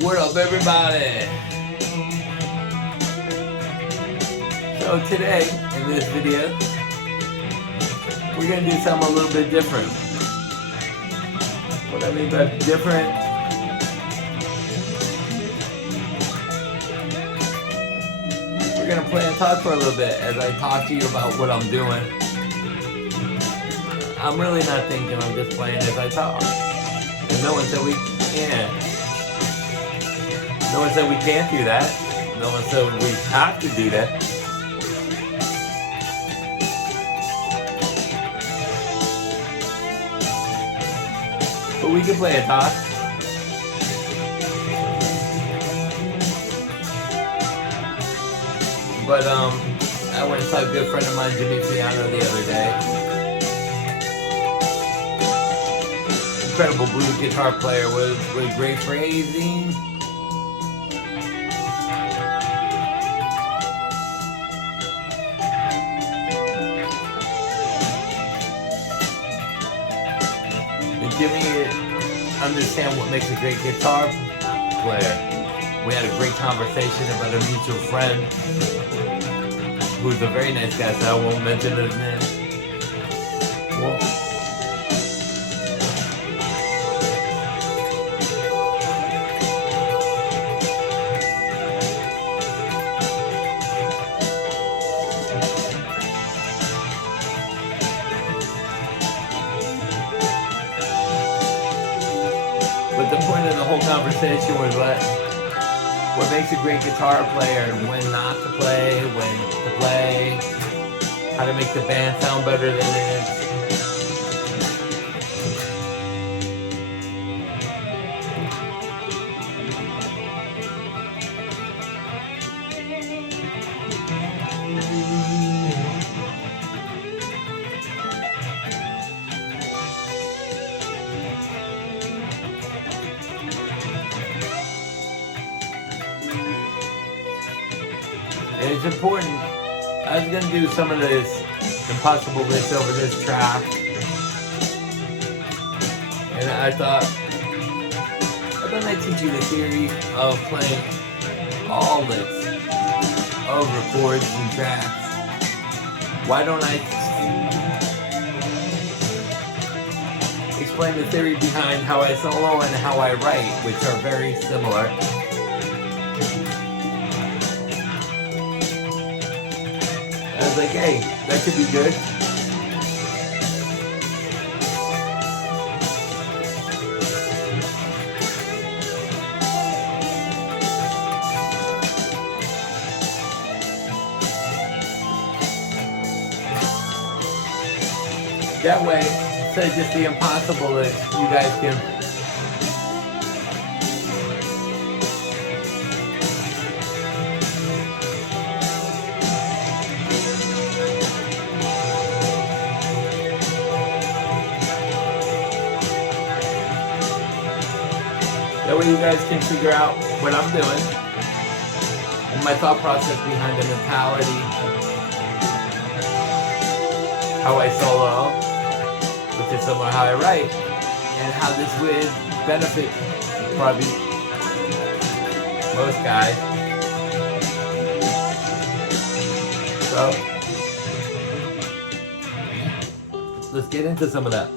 What up, everybody? So today, in this video, we're gonna do something a little bit different. What I mean by different, we're gonna play and talk for a little bit as I talk to you about what I'm doing. I'm really not thinking, I'm just playing as I talk. And no one said we can't. No one said we can't do that. No one said we have to do that. But we can play a talk. But I went and saw a good friend of mine, Jimmy Piano, the other day. Incredible blues guitar player with great phrasing. And Jimmy understand what makes a great guitar player. We had a great conversation about a mutual friend who's a very nice guy, so I won't mention his name. Well, but the point of the whole conversation was what makes a great guitar player and when not to play, when to play, how to make the band sound better than it is. And it's important. I was going to do some of this impossible licks over this track. And I thought, why don't I teach you the theory of playing all licks of chords and tracks? Why don't I explain the theory behind how I solo and how I write, which are very similar. I was like, hey, that could be good. That way, instead of just the impossible list, you guys can that way you guys can figure out what I'm doing and my thought process behind the mentality, how I solo, which is similar how I write, and how this would benefit probably most guys. So let's get into some of that.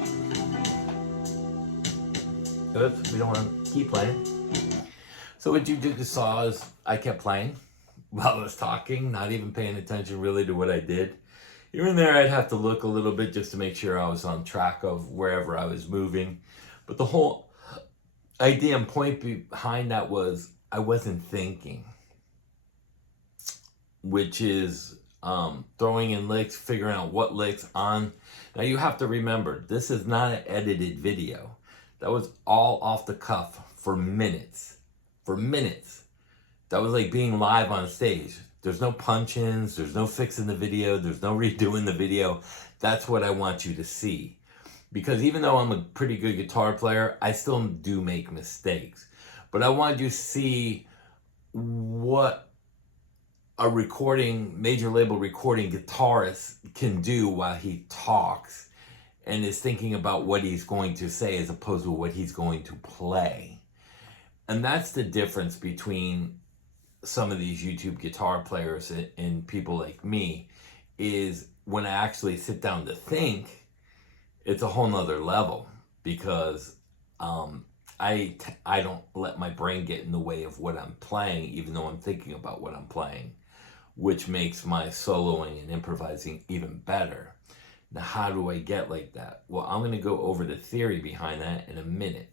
Oops, we don't want to keep playing. So what you just saw is I kept playing while I was talking, not even paying attention really to what I did. Here and there I'd have to look a little bit just to make sure I was on track of wherever I was moving. But the whole idea and point behind that was I wasn't thinking, which is throwing in licks, figuring out what licks on. Now you have to remember, this is not an edited video. That was all off the cuff for minutes. For minutes. That was like being live on stage. There's no punch-ins, there's no fixing the video, there's no redoing the video. That's what I want you to see. Because even though I'm a pretty good guitar player, I still do make mistakes. But I want you to see what a major label recording guitarist can do while he talks and is thinking about what he's going to say as opposed to what he's going to play. And that's the difference between some of these YouTube guitar players and people like me, is when I actually sit down to think, it's a whole nother level, because I don't let my brain get in the way of what I'm playing, even though I'm thinking about what I'm playing, which makes my soloing and improvising even better. Now, how do I get like that? Well, I'm going to go over the theory behind that in a minute.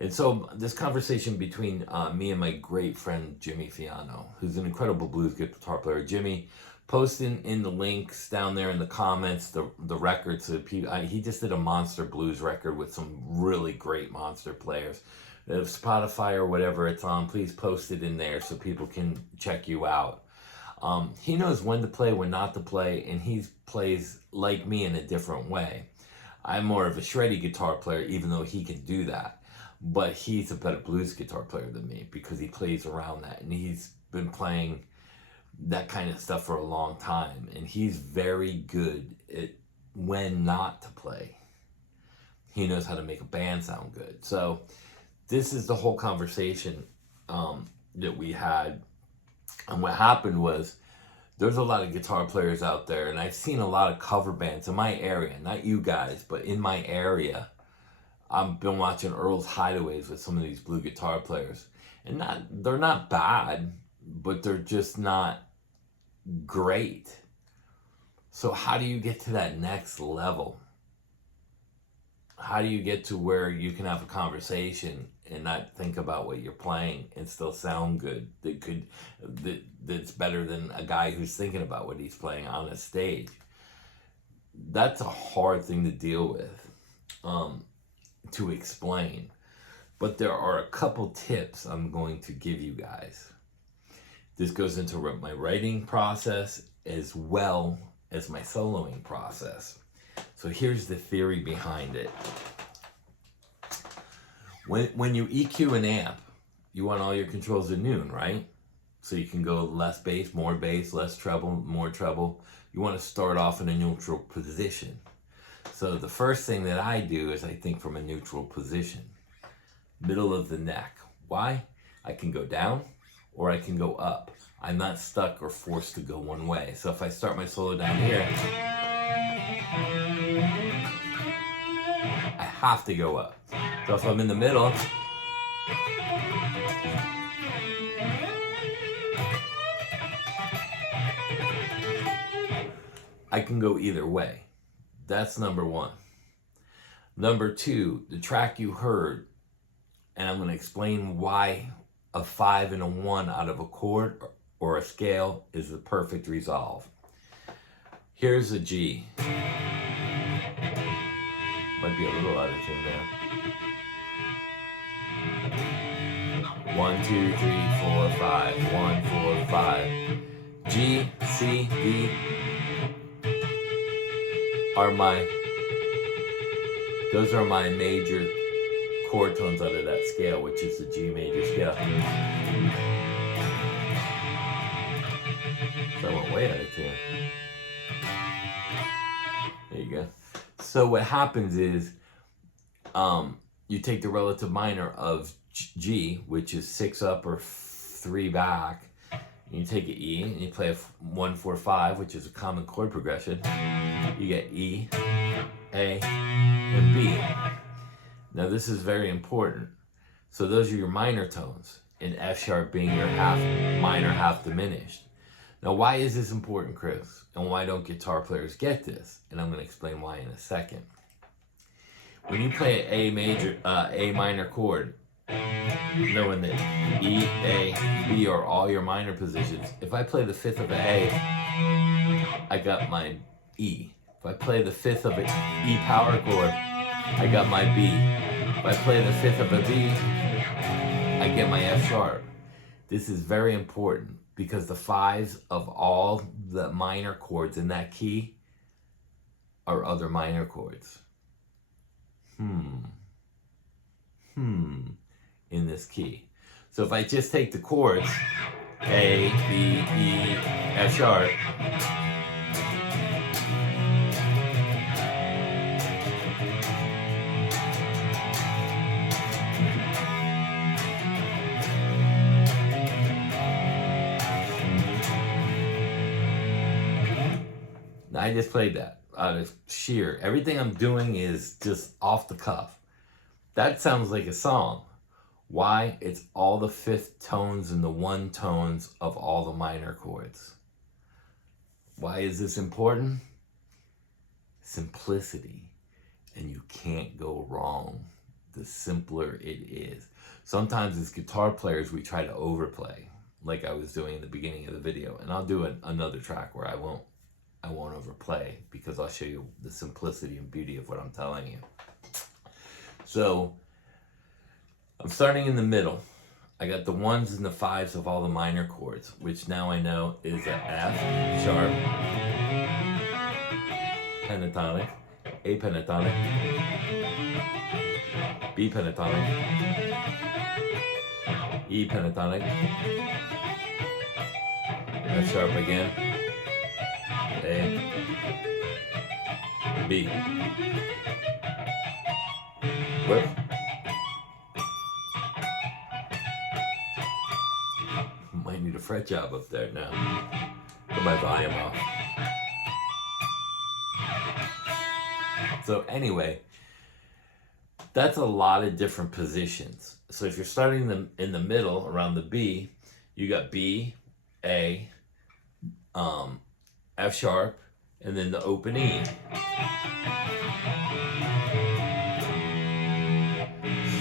And so this conversation between me and my great friend Jimmy Fiano, who's an incredible blues guitar player. Jimmy, posting in the links down there in the comments the records that people. He just did a monster blues record with some really great monster players. If Spotify or whatever it's on, please post it in there so people can check you out. He knows when to play, when not to play, and he plays like me in a different way. I'm more of a shreddy guitar player, even though he can do that. But he's a better blues guitar player than me because he plays around that, and he's been playing that kind of stuff for a long time, and he's very good at when not to play. He knows how to make a band sound good. So this is the whole conversation that we had. And what happened was, there's a lot of guitar players out there, and I've seen a lot of cover bands in my area, not you guys, but in my area. I've been watching Earl's Hideaways with some of these blue guitar players, and they're not bad, but they're just not great. So how do you get to that next level? How do you get to where you can have a conversation and not think about what you're playing and still sound good? That's better than a guy who's thinking about what he's playing on a stage. That's a hard thing to deal with, to explain. But there are a couple tips I'm going to give you guys. This goes into my writing process as well as my soloing process. So here's the theory behind it. When you EQ an amp, you want all your controls at noon, right? So you can go less bass, less treble, more treble. You want to start off in a neutral position. So the first thing that I do is I think from a neutral position. Middle of the neck. Why? I can go down or I can go up. I'm not stuck or forced to go one way. So if I start my solo down here, I have to go up. So if I'm in the middle, I can go either way. That's number one. Number two, the track you heard, and I'm going to explain why a 5 and a 1 out of a chord or a scale is the perfect resolve. Here's a G. Might be a little out of tune there. 1, 2, 3, 4, 5. 1, 4, 5. G, C, D those are my major chord tones out of that scale, which is the G major scale. So I went way out of tune. There you go. So what happens is, you take the relative minor of G, which is 6 up or 3 back, and you take an E and you play a 1, 4, 5, which is a common chord progression. You get E, A, and B. Now this is very important. So those are your minor tones, and F sharp being your half minor, half diminished. Now why is this important, Chris? And why don't guitar players get this? And I'm going to explain why in a second. When you play an A minor chord, knowing that E, A, B are all your minor positions, if I play the 5th of an A, I got my E. If I play the 5th of an E power chord, I got my B. If I play the 5th of a B, I get my F sharp. This is very important because the 5s of all the minor chords in that key are other minor chords. In this key. So if I just take the chords A, B, E, F sharp, I just played that out of sheer. Everything I'm doing is just off the cuff. That sounds like a song. Why? It's all the fifth tones and the one tones of all the minor chords. Why is this important? Simplicity. And you can't go wrong the simpler it is. Sometimes as guitar players, we try to overplay, like I was doing in the beginning of the video. And I'll do another track where I won't overplay, because I'll show you the simplicity and beauty of what I'm telling you. So I'm starting in the middle. I got the ones and the fives of all the minor chords, which now I know is a F sharp, pentatonic, A pentatonic, B pentatonic, E pentatonic, F sharp again, A, B. Whoops. Might need a fret job up there now. Put my volume off. So anyway, that's a lot of different positions. So if you're starting them in the middle around the B, you got B, A, F sharp, and then the open E.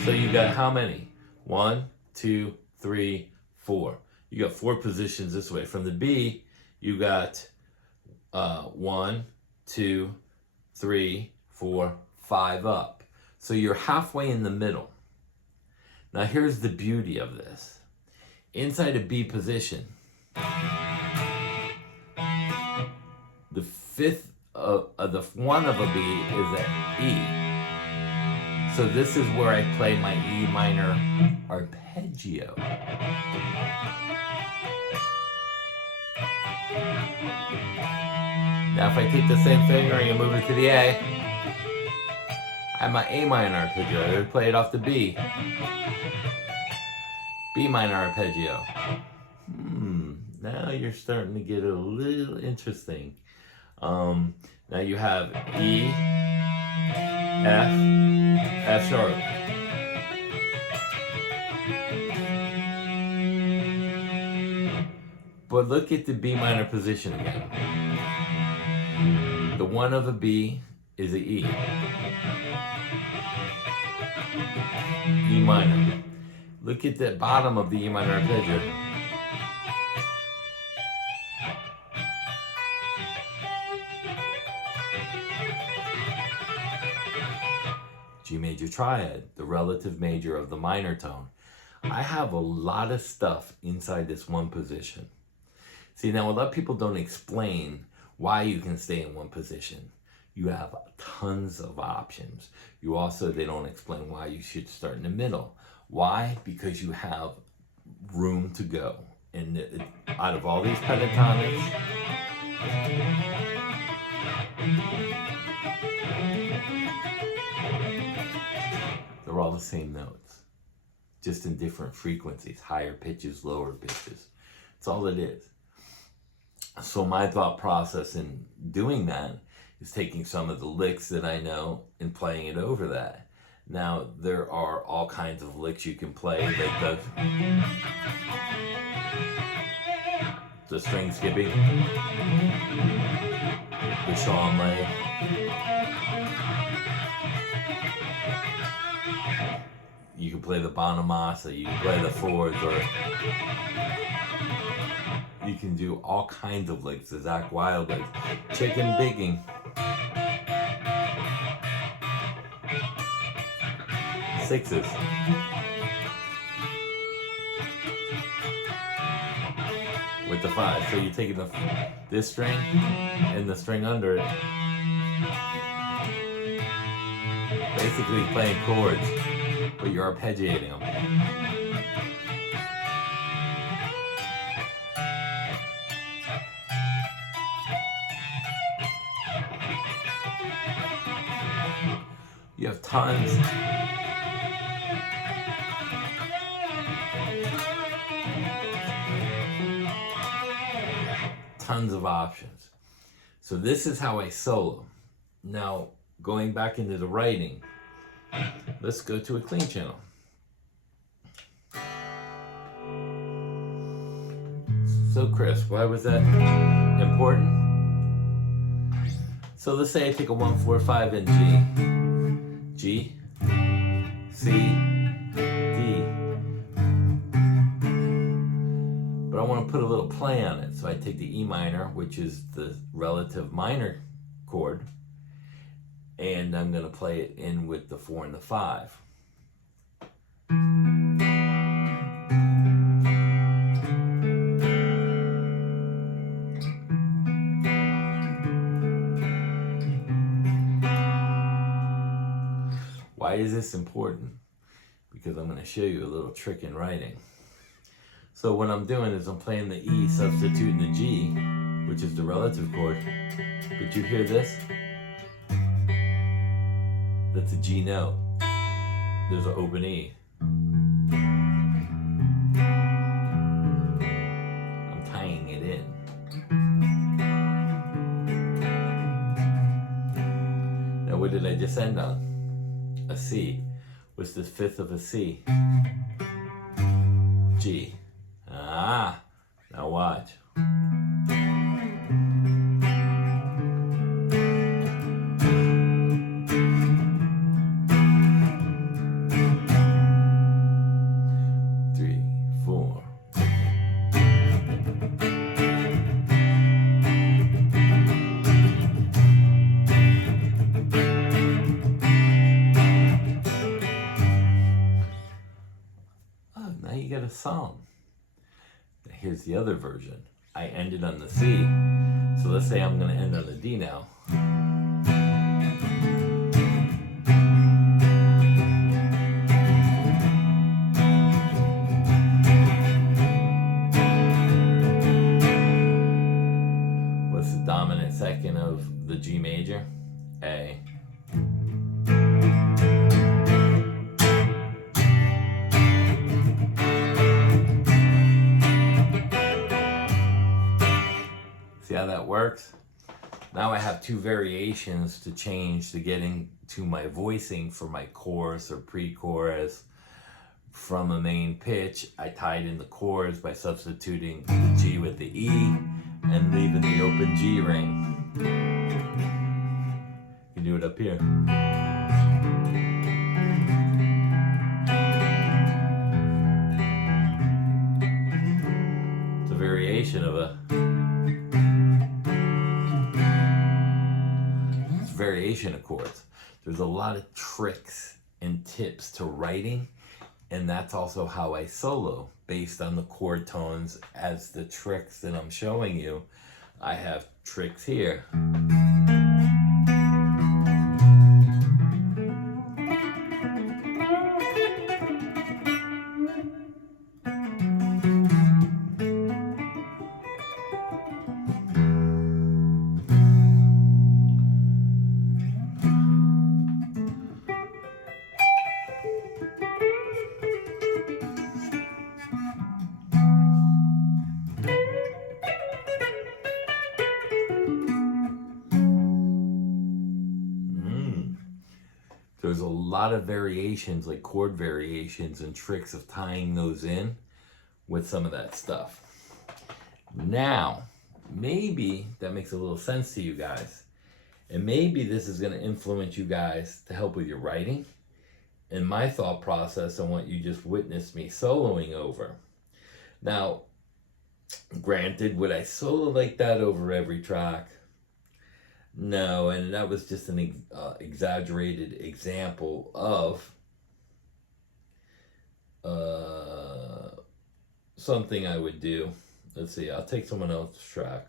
So you got how many? 1, 2, 3, 4. You got 4 positions this way. From the B, you got 1, 2, 3, 4, 5 up. So you're halfway in the middle. Now here's the beauty of this. Inside a B position, the fifth of the one of a B is at E. So this is where I play my E minor arpeggio. Now if I take the same finger and move it to the A, I have my A minor arpeggio. I would play it off the B. B minor arpeggio. Now you're starting to get a little interesting. Now you have E, F, F sharp. But look at the B minor position again. The one of a B is a E. E minor. Look at the bottom of the E minor arpeggio. G major triad, the relative major of the minor tone. I have a lot of stuff inside this one position. See, now a lot of people don't explain why you can stay in one position. You have tons of options. They don't explain why you should start in the middle. Why? Because you have room to go. And out of all these pentatonics, they're all the same notes, just in different frequencies, higher pitches, lower pitches. That's all it is. So my thought process in doing that is taking some of the licks that I know and playing it over that. Now, there are all kinds of licks you can play, like the string skipping, the Shanley, you can play the Bonamassa, you can play the fours, or you can do all kinds of licks, the Zach Wild licks, chicken bigging. Sixes. With the 5. So you're taking this string and the string under it. Basically playing chords, but you're arpeggiating them. You have tons. Tons of options. So this is how I solo. Now, going back into the writing, let's go to a clean channel. So Chris, why was that important? So let's say I take a 1, 4, 5 in G, C, D. But I want to put a little play on it. So I take the E minor, which is the relative minor chord, and I'm going to play it in with the 4 and the 5. Why is this important? Because I'm going to show you a little trick in writing. So what I'm doing is I'm playing the E, substituting the G, which is the relative chord. But you hear this? That's a G note. There's an open E. I'm tying it in. Now what did I just end on? A C. What's the fifth of a C? G. Ah, now watch. 3, 4. Oh, now you got a song. Here's the other version. I ended on the C. So let's say I'm going to end on the D now. What's the dominant second of the G major? A. See how that works? Now I have two variations to change to get into my voicing for my chorus or pre-chorus. From a main pitch, I tied in the chords by substituting the G with the E and leaving the open G ring. You can do it up here. It's a variation of a variation of chords. There's a lot of tricks and tips to writing, and that's also how I solo, based on the chord tones as the tricks that I'm showing you. I have tricks here. There's a lot of variations, like chord variations and tricks of tying those in with some of that stuff. Now, maybe that makes a little sense to you guys. And maybe this is going to influence you guys to help with your writing and my thought process on what you just witnessed me soloing over. Now, granted, would I solo like that over every track? No, and that was just an exaggerated example of something I would do. Let's see, I'll take someone else's track.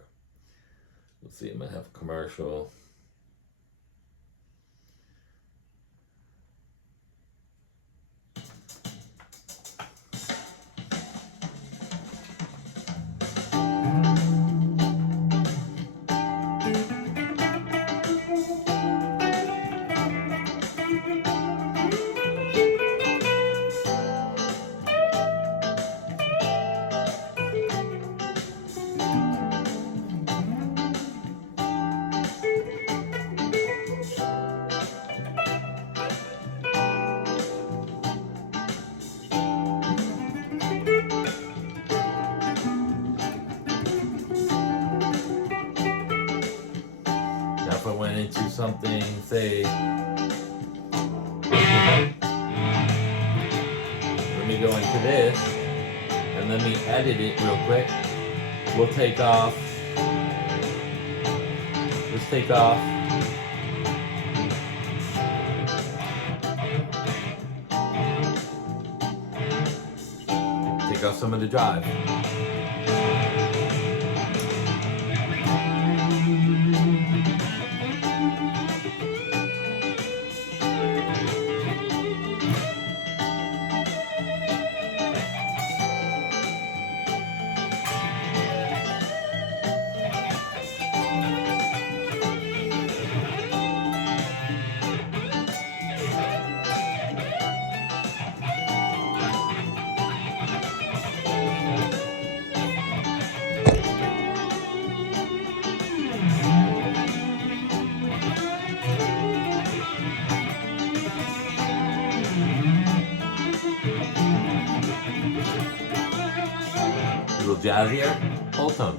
Let's see, I might have a commercial. that into something, say, let me go into this, and let me edit it real quick. We'll take off, let's take off some of the drive. A little jazzier, whole tone.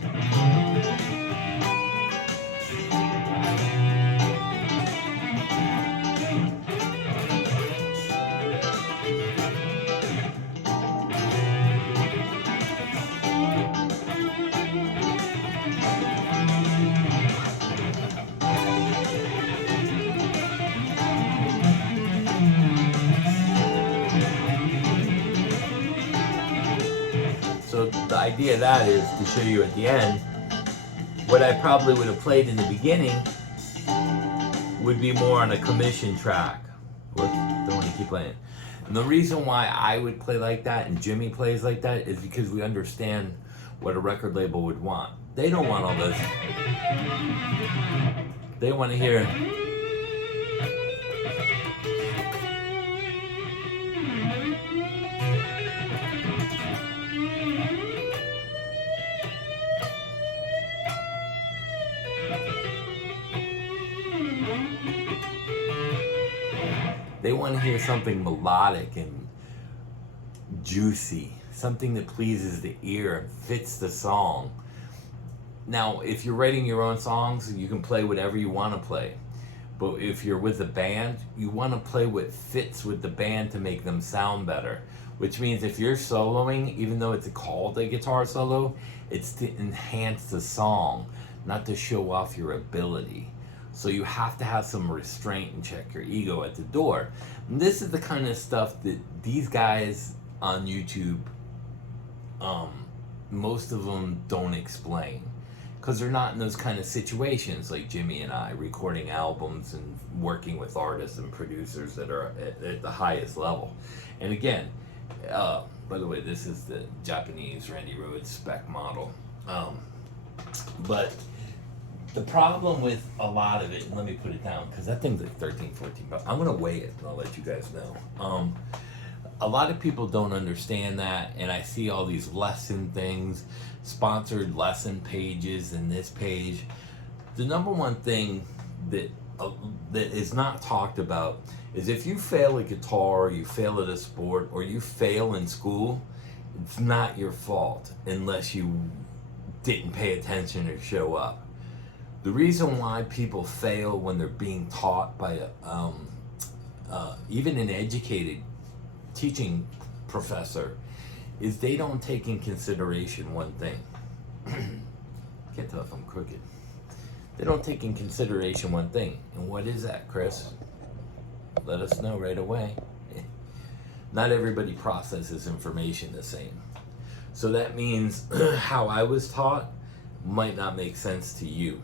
So the idea of that is to show you at the end what I probably would have played in the beginning would be more on a commission track. Whoops, don't want to keep playing. And the reason why I would play like that and Jimmy plays like that is because we understand what a record label would want. They don't want all this. They want to hear. They want to hear something melodic and juicy, something that pleases the ear and fits the song. Now, if you're writing your own songs, you can play whatever you want to play. But if you're with a band, you want to play what fits with the band to make them sound better. Which means if you're soloing, even though it's called a guitar solo, it's to enhance the song, not to show off your ability. So you have to have some restraint and check your ego at the door. And this is the kind of stuff that these guys on YouTube, most of them don't explain. Because they're not in those kind of situations like Jimmy and I, recording albums and working with artists and producers that are at the highest level. And again, by the way, this is the Japanese Randy Rhoads spec model. But the problem with a lot of it, and let me put it down, because that thing's like 13, 14 bucks. I'm going to weigh it, and I'll let you guys know. A lot of people don't understand that, and I see all these lesson things, sponsored lesson pages and this page. The number one thing that is not talked about is if you fail at guitar, or you fail at a sport, or you fail in school, it's not your fault unless you didn't pay attention or show up. The reason why people fail when they're being taught by even an educated teaching professor is they don't take in consideration one thing. Can't tell if I'm crooked. They don't take in consideration one thing. And what is that, Chris? Let us know right away. Not everybody processes information the same. So that means how I was taught might not make sense to you.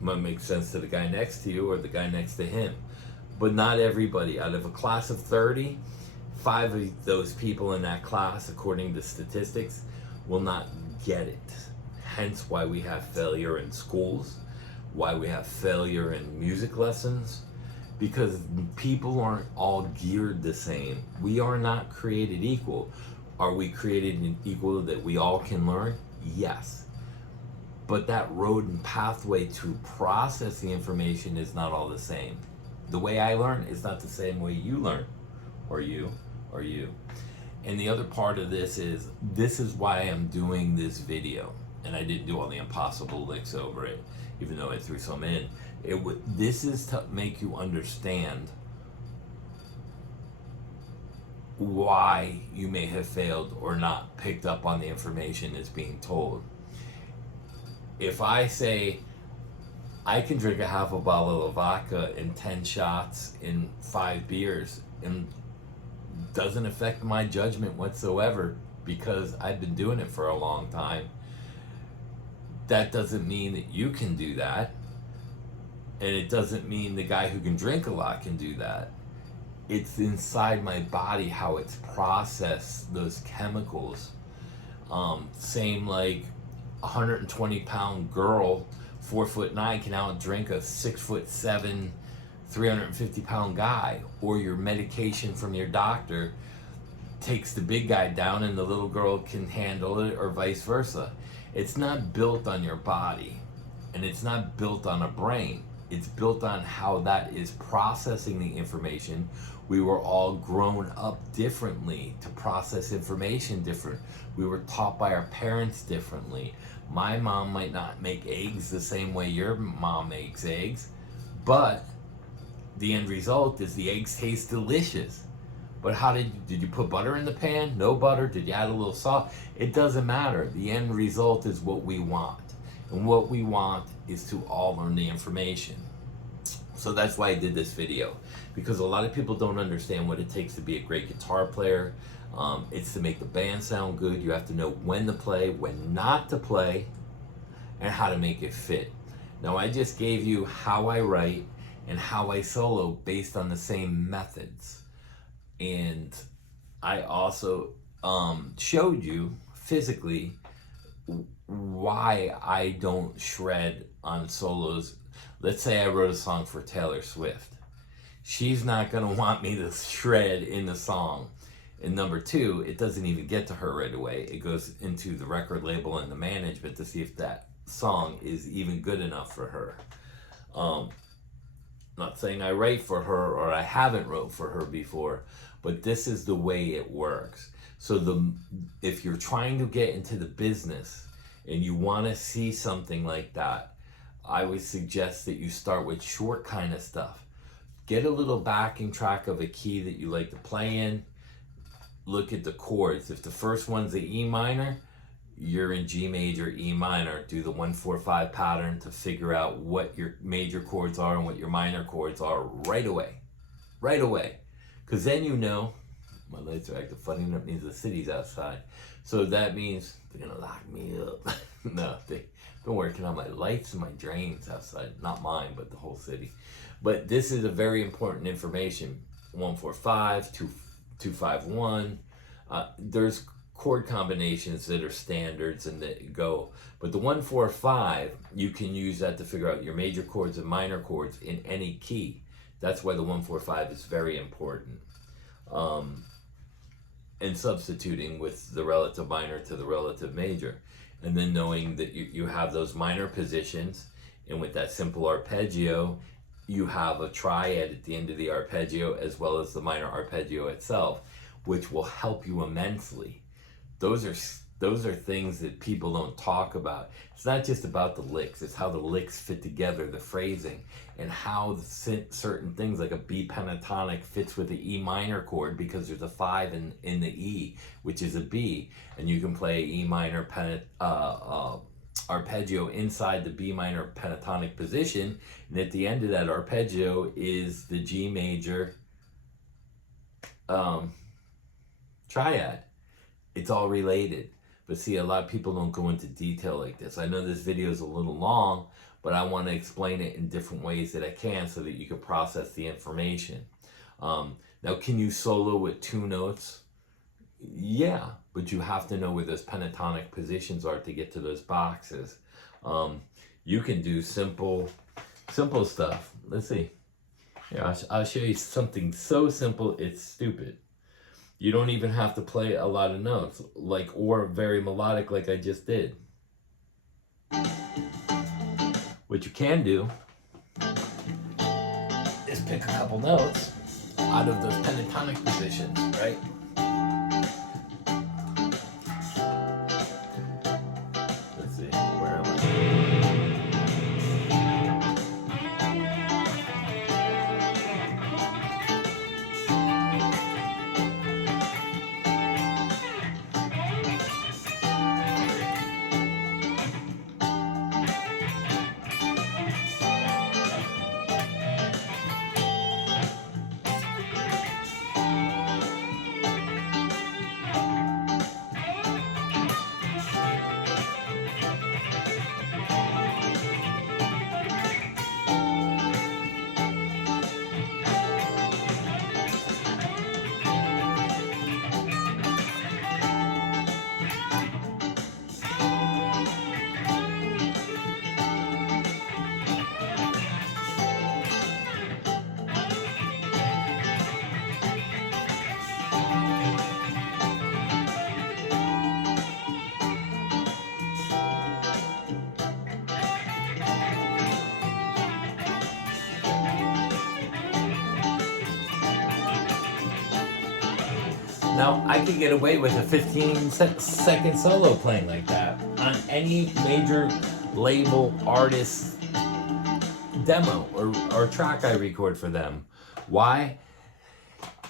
Might make sense to the guy next to you or the guy next to him. But not everybody. Out of a class of 30, 5 of those people in that class, according to statistics, will not get it. Hence why we have failure in schools, why we have failure in music lessons, because people aren't all geared the same. We are not created equal. Are we created equal that we all can learn? Yes. But that road and pathway to process the information is not all the same. The way I learn is not the same way you learn, or you. And the other part of this is why I'm doing this video. And I didn't do all the impossible licks over it. even though I threw some in. This is to make you understand why you may have failed or not picked up on the information that's being told. If I say I can drink a half a bottle of vodka in 10 shots in 5 beers and doesn't affect my judgment whatsoever because I've been doing it for a long time, that doesn't mean that you can do that. And it doesn't mean the guy who can drink a lot can do that. It's inside my body how it's processed those chemicals. Same like 120-pound girl, 4'9", can out drink a 6'7", 350-pound guy, or your medication from your doctor takes the big guy down and the little girl can handle it, or vice versa. It's not built on your body, and it's not built on a brain. It's built on how that is processing the information. We were all grown up differently to process information different. We were taught by our parents differently. My mom might not make eggs the same way your mom makes eggs, but the end result is the eggs taste delicious. But how did you put butter in the pan? No butter? Did you add a little salt? It doesn't matter. The end result is what we want. And what we want is to all learn the information. So that's why I did this video, because a lot of people don't understand what it takes to be a great guitar player. It's to make the band sound good. You have to know when to play, when not to play, and how to make it fit. Now, I just gave you how I write and how I solo based on the same methods. And I also showed you physically why I don't shred on solos. Let's say I wrote a song for Taylor Swift. She's not going to want me to shred in the song. And number two, it doesn't even get to her right away. It goes into the record label and the management to see if that song is even good enough for her. Not saying I write for her or I haven't wrote for her before, but this is the way it works. So if you're trying to get into the business and you want to see something like that, I would suggest that you start with short kind of stuff. Get a little backing track of a key that you like to play in. Look at the chords. If the first one's the E minor, you're in G major, E minor. Do the 1-4-5 pattern to figure out what your major chords are and what your minor chords are right away. Right away. Because then you know, my lights are acting funny, that means the city's outside. So that means they're going to lock me up. No, they've been working on my lights and my drains outside. Not mine, but the whole city. But this is a very important information. 1-4-5, 2-5-1. There's chord combinations that are standards and that go, but the 1-4-5, you can use that to figure out your major chords and minor chords in any key. That's why the 1-4-5 is very important. And substituting with the relative minor to the relative major, and then knowing that you have those minor positions, and with that simple arpeggio, you have a triad at the end of the arpeggio as well as the minor arpeggio itself, which will help you immensely. Those are things that people don't talk about. It's not just about the licks, it's how the licks fit together, the phrasing, and how certain things like a B pentatonic fits with the E minor chord because there's a 5 in the E, which is a B, and you can play E minor arpeggio inside the B minor pentatonic position, and at the end of that arpeggio is the G major triad. It's all related. But see, a lot of people don't go into detail like this. I know this video is a little long, but I want to explain it in different ways that I can so that you can process the information. Now, can you solo with 2 notes? Yeah, but you have to know where those pentatonic positions are to get to those boxes. You can do simple stuff. Let's see. Here, I'll show you something so simple it's stupid. You don't even have to play a lot of notes, or very melodic like I just did. What you can do is pick a couple notes out of those pentatonic positions, right? Let's see, where am I? Now, I could get away with a 15-second solo playing like that on any major label artist demo or track I record for them. Why?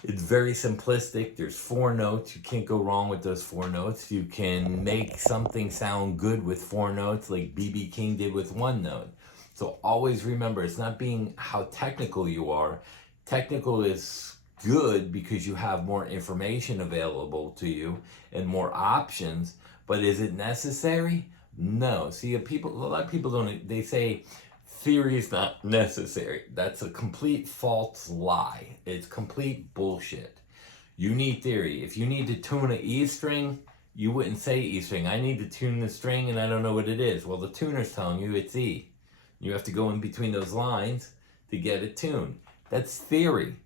It's very simplistic. There's 4 notes. You can't go wrong with those 4 notes. You can make something sound good with 4 notes like B.B. King did with 1 note. So always remember, it's not being how technical you are. Technical is good because you have more information available to you and more options. But is it necessary? No. See, a lot of people don't, they say, theory is not necessary. That's a complete false lie. It's complete bullshit. You need theory. If you need to tune an E string, you wouldn't say E string. I need to tune the string and I don't know what it is. Well, the tuner's telling you it's E. You have to go in between those lines to get it tuned. That's theory.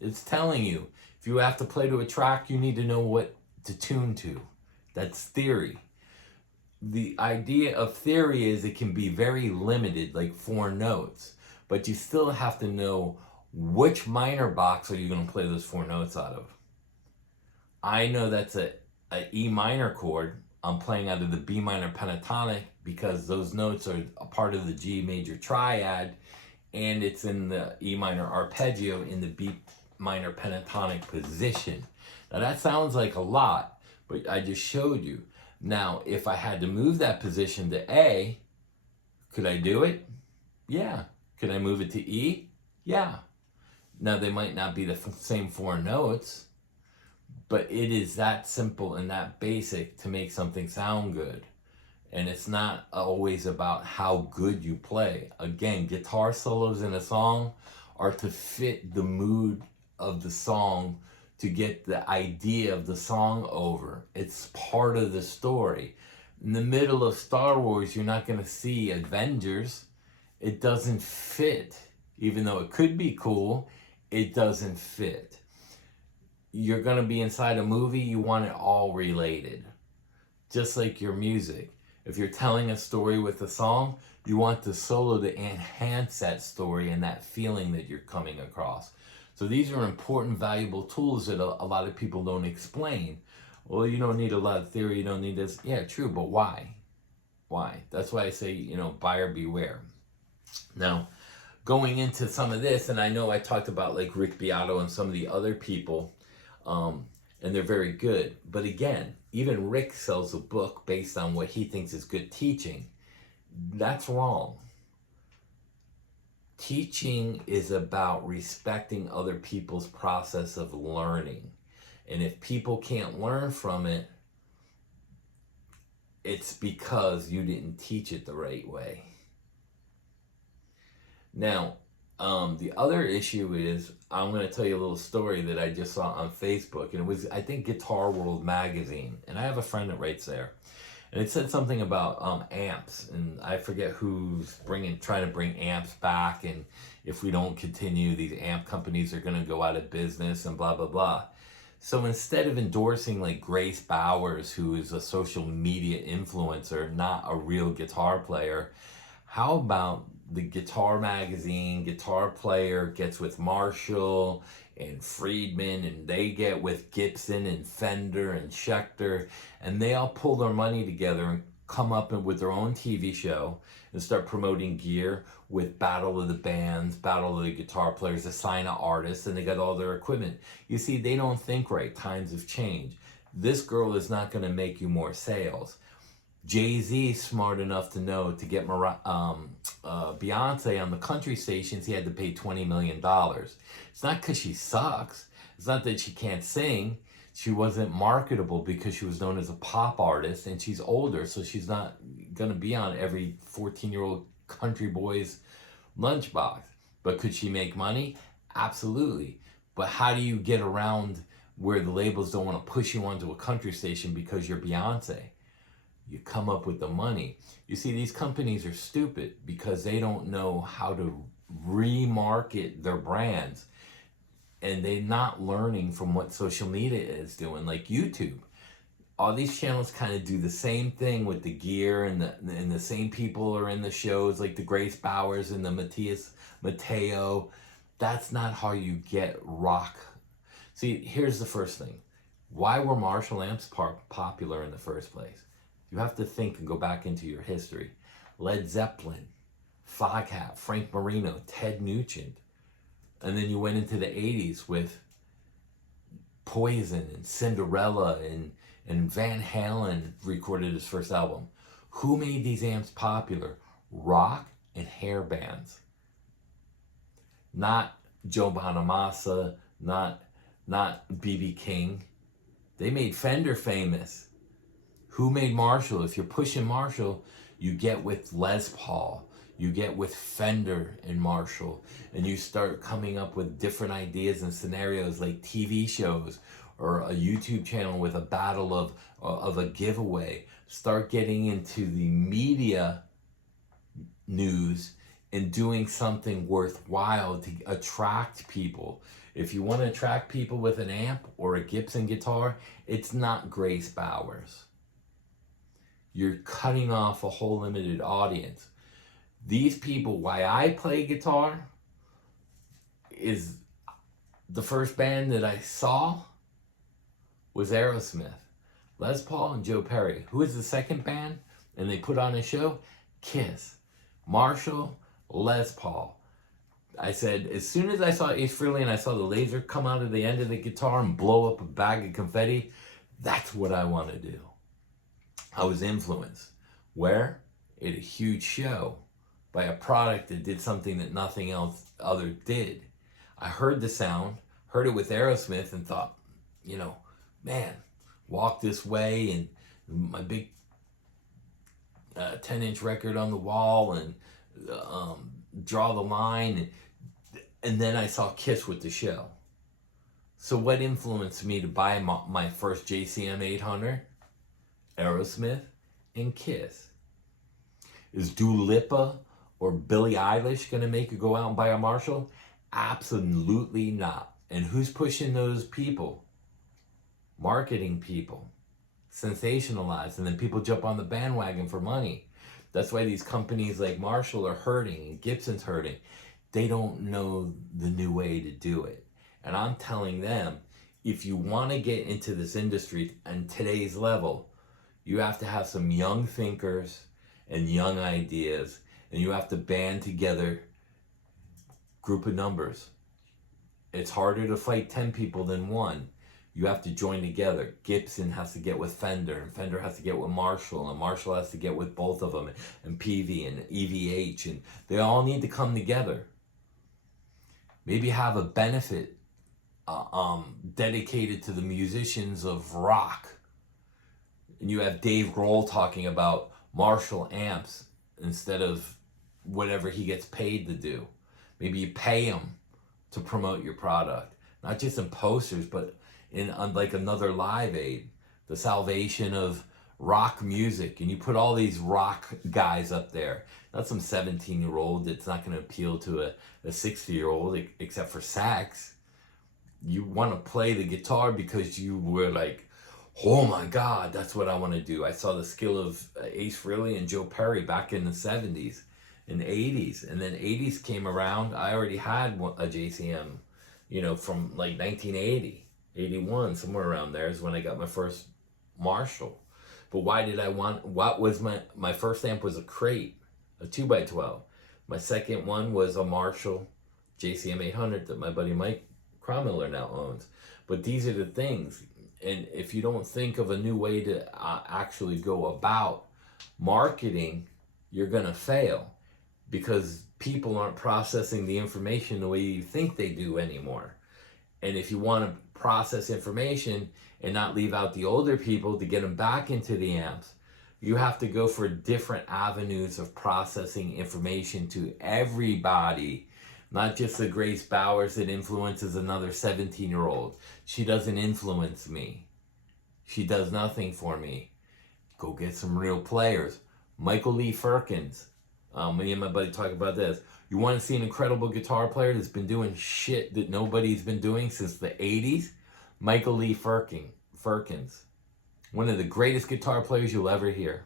It's telling you. If you have to play to a track, you need to know what to tune to. That's theory. The idea of theory is it can be very limited, like 4 notes, but you still have to know which minor box are you going to play those 4 notes out of. I know that's a E minor chord. I'm playing out of the B minor pentatonic because those notes are a part of the G major triad, and it's in the E minor arpeggio in the B minor pentatonic position. Now that sounds like a lot, but I just showed you. Now, if I had to move that position to A, could I do it? Yeah. Could I move it to E? Yeah. Now, they might not be the same 4 notes, but it is that simple and that basic to make something sound good. And it's not always about how good you play. Again, guitar solos in a song are to fit the mood of the song, to get the idea of the song over. It's part of the story. In the middle of Star Wars, you're not going to see Avengers. It doesn't fit. Even though it could be cool, it doesn't fit. You're going to be inside a movie, you want it all related. Just like your music. If you're telling a story with a song, you want the solo to enhance that story and that feeling that you're coming across. So these are important, valuable tools that a lot of people don't explain. Well, you don't need a lot of theory, you don't need this. Yeah, true, but why? Why? That's why I say, buyer beware. Now, going into some of this, and I know I talked about like Rick Beato and some of the other people, and they're very good. But again, even Rick sells a book based on what he thinks is good teaching. That's wrong. Teaching is about respecting other people's process of learning. And if people can't learn from it, it's because you didn't teach it the right way. Now, the other issue is, I'm going to tell you a little story that I just saw on Facebook. And it was, I think, Guitar World magazine. And I have a friend that writes there. And it said something about amps, and I forget who's trying to bring amps back, and if we don't continue, these amp companies are going to go out of business and blah, blah, blah. So instead of endorsing like Grace Bowers, who is a social media influencer, not a real guitar player, how about the Guitar Magazine, Guitar Player gets with Marshall and Friedman, and they get with Gibson and Fender and Schecter, and they all pull their money together and come up with their own TV show and start promoting gear with Battle of the Bands, Battle of the Guitar Players, a sign of artists, and they got all their equipment. You see, they don't think right. Times have changed. This girl is not going to make you more sales. Jay-Z smart enough to know to get Beyonce on the country stations, he had to pay $20 million. It's not because she sucks. It's not that she can't sing. She wasn't marketable because she was known as a pop artist, and she's older, so she's not going to be on every 14-year-old country boy's lunchbox. But could she make money? Absolutely. But how do you get around where the labels don't want to push you onto a country station because you're Beyonce? You come up with the money. You see, these companies are stupid because they don't know how to remarket their brands. And they're not learning from what social media is doing, like YouTube. All these channels kind of do the same thing with the gear, and the same people are in the shows, like the Grace Bowers and the Mateo. That's not how you get rock. See, here's the first thing. Why were Marshall amps popular in the first place? You have to think and go back into your history. Led Zeppelin, Foghat, Frank Marino, Ted Nugent. And then you went into the 80s with Poison and Cinderella and Van Halen recorded his first album. Who made these amps popular? Rock and hair bands. Not Joe Bonamassa, not B.B. King. They made Fender famous. Who made Marshall? If you're pushing Marshall, you get with Les Paul, you get with Fender and Marshall, and you start coming up with different ideas and scenarios like TV shows or a YouTube channel with a battle of a giveaway. Start getting into the media news and doing something worthwhile to attract people. If you want to attract people with an amp or a Gibson guitar, it's not Grace Bowers. You're cutting off a whole limited audience. These people, why I play guitar, is the first band that I saw was Aerosmith. Les Paul and Joe Perry. Who is the second band? And they put on a show? Kiss. Marshall, Les Paul. I said, as soon as I saw Ace Frehley and I saw the laser come out of the end of the guitar and blow up a bag of confetti, that's what I want to do. I was influenced. Where? At a huge show by a product that did something that nothing else other did. I heard the sound, heard it with Aerosmith, and thought, man, Walk This Way and my big 10-inch record on the wall and Draw the Line. And then I saw Kiss with the show. So what influenced me to buy my first JCM 800? Aerosmith and Kiss. Is Dua Lipa or Billie Eilish going to make you go out and buy a Marshall? Absolutely not. And who's pushing those people? Marketing people. Sensationalized. And then people jump on the bandwagon for money. That's why these companies like Marshall are hurting and Gibson's hurting. They don't know the new way to do it. And I'm telling them, if you want to get into this industry and today's level, you have to have some young thinkers and young ideas, and you have to band together group of numbers. It's harder to fight 10 people than one. You have to join together. Gibson has to get with Fender, and Fender has to get with Marshall, and Marshall has to get with both of them, and PV and EVH, and they all need to come together. Maybe have a benefit dedicated to the musicians of rock. And you have Dave Grohl talking about Marshall amps instead of whatever he gets paid to do. Maybe you pay him to promote your product, not just in posters, but in like another Live Aid, the salvation of rock music. And you put all these rock guys up there, not some 17-year-old that's not going to appeal to a 60-year-old except for sax. You want to play the guitar because you were like, oh my God, that's what I want to do. I saw the skill of Ace Frehley and Joe Perry back in the 70s and 80s. And then 80s came around. I already had a JCM, from like 1980, 81, somewhere around there is when I got my first Marshall. But why did I what was my first amp was a crate, a 2x12. My second one was a Marshall JCM 800 that my buddy Mike Cromiller now owns. But these are the things. And if you don't think of a new way to actually go about marketing, you're going to fail because people aren't processing the information the way you think they do anymore. And if you want to process information and not leave out the older people to get them back into the amps, you have to go for different avenues of processing information to everybody. Not just the Grace Bowers that influences another 17-year-old. She doesn't influence me. She does nothing for me. Go get some real players. Michael Lee Firkins. Me and my buddy talk about this. You want to see an incredible guitar player that's been doing shit that nobody's been doing since the 80s? Michael Lee Firkins. One of the greatest guitar players you'll ever hear.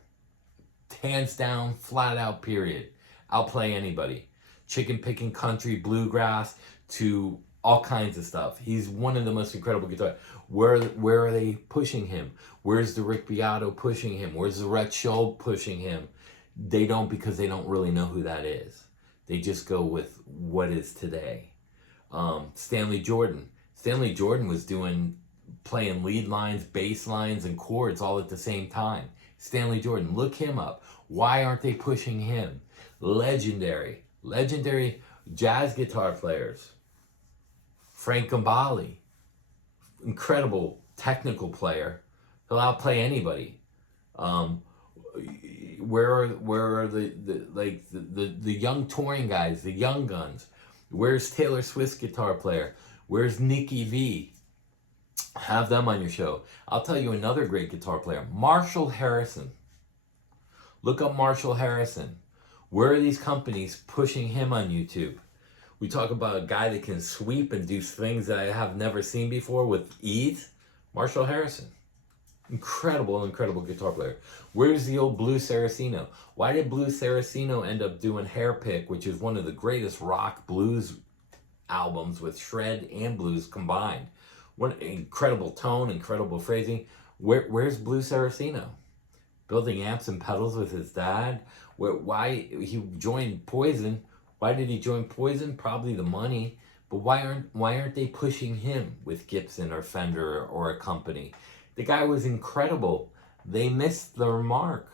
Hands down, flat out, period. I'll play anybody. Chicken picking country bluegrass to all kinds of stuff. He's one of the most incredible guitarists. Where are they pushing him? Where's the Rick Beato pushing him? Where's the Rhett Shull pushing him? They don't, because they don't really know who that is. They just go with what is today. Stanley Jordan. Stanley Jordan was playing lead lines, bass lines, and chords all at the same time. Stanley Jordan, look him up. Why aren't they pushing him? Legendary jazz guitar players. Frank Gambale, incredible technical player. He'll outplay anybody. Where are the young touring guys, the young guns? Where's Taylor Swift's guitar player? Where's Nikki V? Have them on your show. I'll tell you another great guitar player, Marshall Harrison. Look up Marshall Harrison. Where are these companies pushing him on YouTube? We talk about a guy that can sweep and do things that I have never seen before with ease. Marshall Harrison. Incredible guitar player. Where's the old Blue Saraceno? Why did Blue Saraceno end up doing Hairpick, which is one of the greatest rock blues albums with shred and blues combined? What incredible tone, incredible phrasing. Where's Blue Saraceno? Building amps and pedals with his dad. Why he joined Poison? Why did he join Poison? Probably the money. But why aren't they pushing him with Gibson or Fender or a company? The guy was incredible. They missed their mark.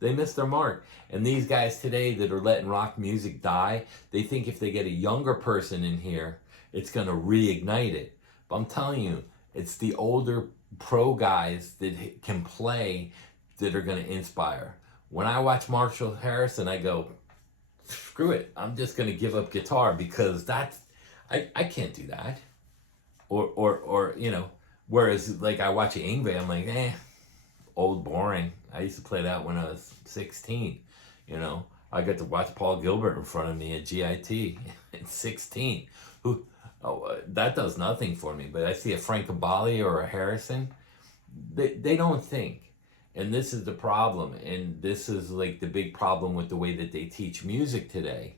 And these guys today that are letting rock music die, they think if they get a younger person in here, it's going to reignite it. But I'm telling you, it's the older pro guys that can play that are going to inspire. When I watch Marshall Harrison, I go, screw it. I'm just going to give up guitar, because I can't do that. Or you know, whereas like I watch Yngwie, I'm like, old, boring. I used to play that when I was 16. You know, I got to watch Paul Gilbert in front of me at GIT at 16. That does nothing for me. But I see a Frank Gambale or a Harrison, they don't think. And this is the problem. And this is like the big problem with the way that they teach music today.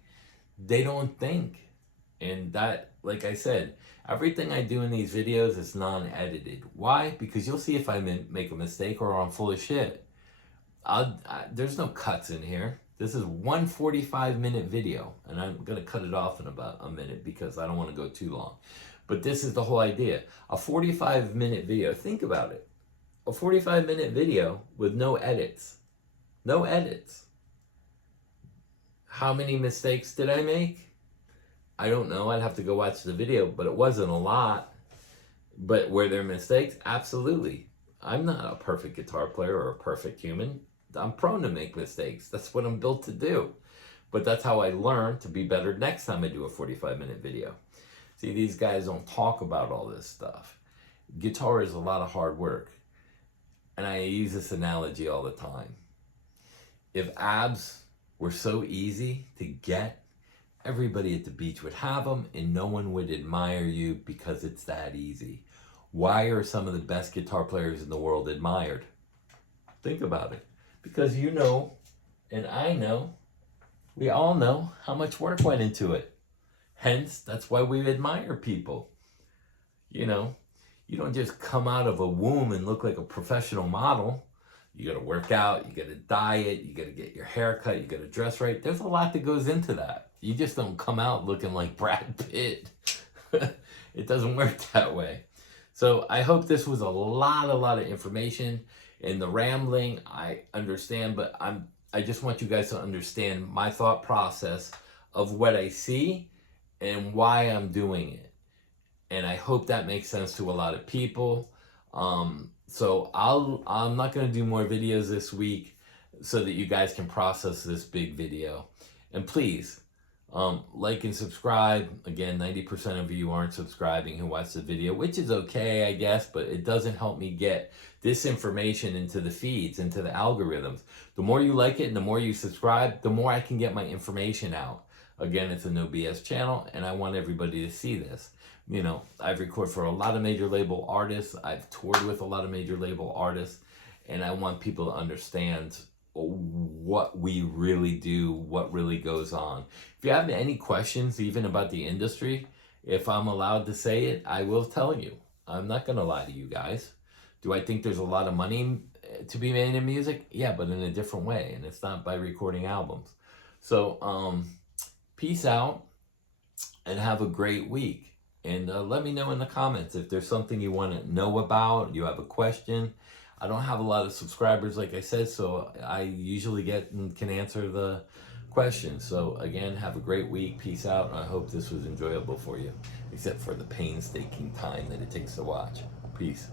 They don't think. And that, like I said, everything I do in these videos is non-edited. Why? Because you'll see if I make a mistake or I'm full of shit. There's no cuts in here. This is one 45-minute video, and I'm going to cut it off in about a minute because I don't want to go too long. But this is the whole idea. A 45-minute video, think about it. A 45-minute video with no edits. No edits. How many mistakes did I make? I don't know. I'd have to go watch the video, but it wasn't a lot. But were there mistakes? Absolutely. I'm not a perfect guitar player or a perfect human. I'm prone to make mistakes. That's what I'm built to do. But that's how I learn to be better next time I do a 45-minute video. See, these guys don't talk about all this stuff. Guitar is a lot of hard work. And I use this analogy all the time. If abs were so easy to get, everybody at the beach would have them and no one would admire you because it's that easy. Why are some of the best guitar players in the world admired? Think about it. Because you know, and I know, we all know how much work went into it. Hence, that's why we admire people. You know, you don't just come out of a womb and look like a professional model. You got to work out, you got to diet, you got to get your hair cut, you got to dress right. There's a lot that goes into that. You just don't come out looking like Brad Pitt. It doesn't work that way. So I hope this was a lot of information. In the rambling, I understand, but I just want you guys to understand my thought process of what I see and why I'm doing it. And I hope that makes sense to a lot of people. So I'm not going to do more videos this week so that you guys can process this big video. And please, like and subscribe. Again, 90% of you aren't subscribing who watch the video, which is okay, I guess, but it doesn't help me get this information into the feeds, into the algorithms. The more you like it and the more you subscribe, the more I can get my information out. Again, it's a no BS channel, and I want everybody to see this. You know, I've recorded for a lot of major label artists. I've toured with a lot of major label artists, and I want people to understand what we really do, what really goes on. If you have any questions, even about the industry, If I'm allowed to say it, I will tell you. I'm not going to lie to you guys. Do I think there's a lot of money to be made in music? Yeah, but in a different way, and it's not by recording albums. So, peace out and have a great week. And let me know in the comments if there's something you want to know about, you have a question. I don't have a lot of subscribers, like I said, so I usually get and can answer the questions. So again, have a great week. Peace out. I hope this was enjoyable for you, except for the painstaking time that it takes to watch. Peace.